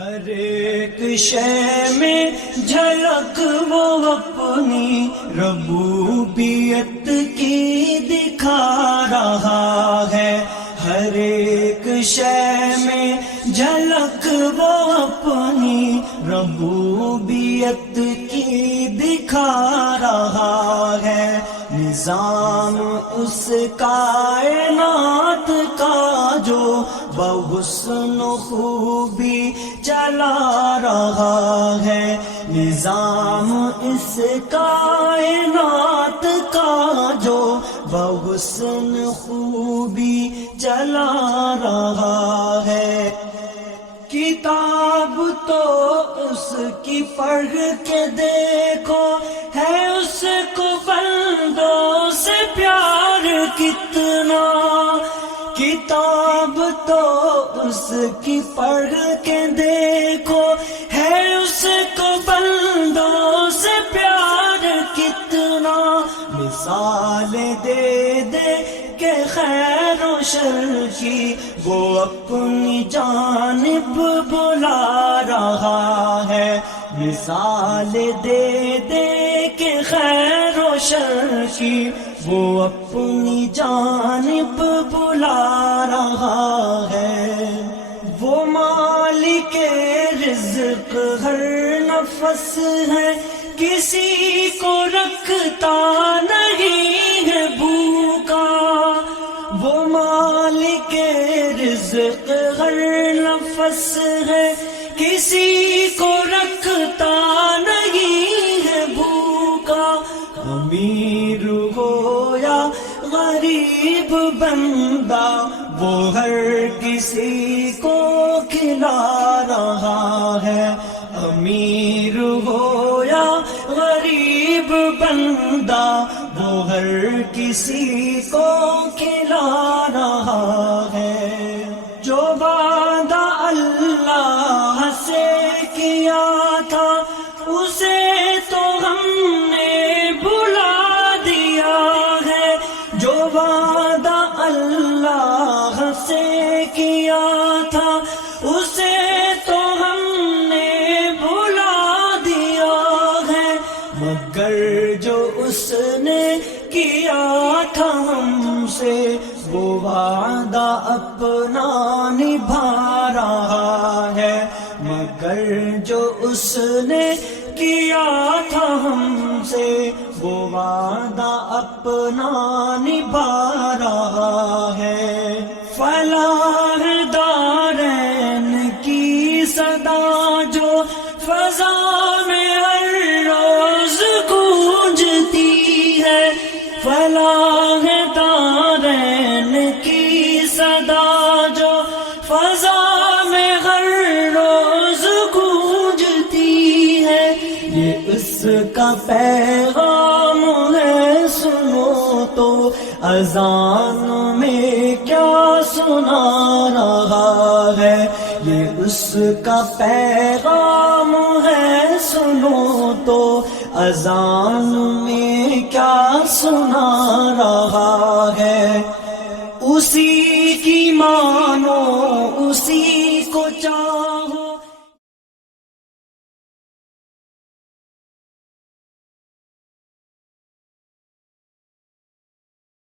ہر ایک شے میں جھلک وہ اپنی ربوبیت کی دکھا رہا ہے. ہر ایک شے میں جھلک وہ اپنی ربوبیت کی دکھا رہا ہے. نظام اس کائنات کا جو بحسن خوبی چلا رہا ہے. نظام اس کائنات کا جو بحسن خوبی چلا رہا ہے. کتاب تو اس کی پڑھ کے دیکھو ہے اس کو بندوں سے پیار کتنا. کتاب تو اس کی پڑھ کے دیکھو ہے اس کو بندوں سے پیار کتنا. مثال دے دے کہ خیر و شر کی وہ اپنی جانب بلا رہا ہے. مثال دے دے کہ خیر و شر کی وہ اپنی جانب بلا رہا ہے. وہ مالک رزق ہر نفس ہے کسی کو رکھتا نہیں ہے بھوکا. وہ مالک رزق ہر نفس ہے کسی کو رکھتا نہیں ہے بھوکا. امیر ہو یا غریب بندہ وہ ہر کسی کو کھلا رہا ہے. امیر ہو یا غریب بندہ وہ ہر کسی کو کھلا رہا ہے. جو وعدہ اللہ سے کیا تھا اسے تو ہم نے بھلا دیا ہے. جو وعدہ اللہ سے کیا تھا اسے تو ہم نے بھلا دیا ہے. مگر جو اس نے کیا تھا ہم سے وہ وعدہ اپنا نبھا رہا ہے. مگر جو اس نے کیا تھا ہم سے وہ وعدہ اپنا نبھا رہا ہے. فلاح دارین کی صدا جو فضا میں ہر روز گونجتی ہے. فلاح دارین کی صدا جو فضا میں ہر روز گونجتی ہے. یہ اس کا پیغام ہے سنو تو اذان میں کیا سنا رہا ہے. یہ اس کا پیغام ہے سنو تو اذان میں کیا سنا رہا ہے. اسی کی مانو اسی کو چاہو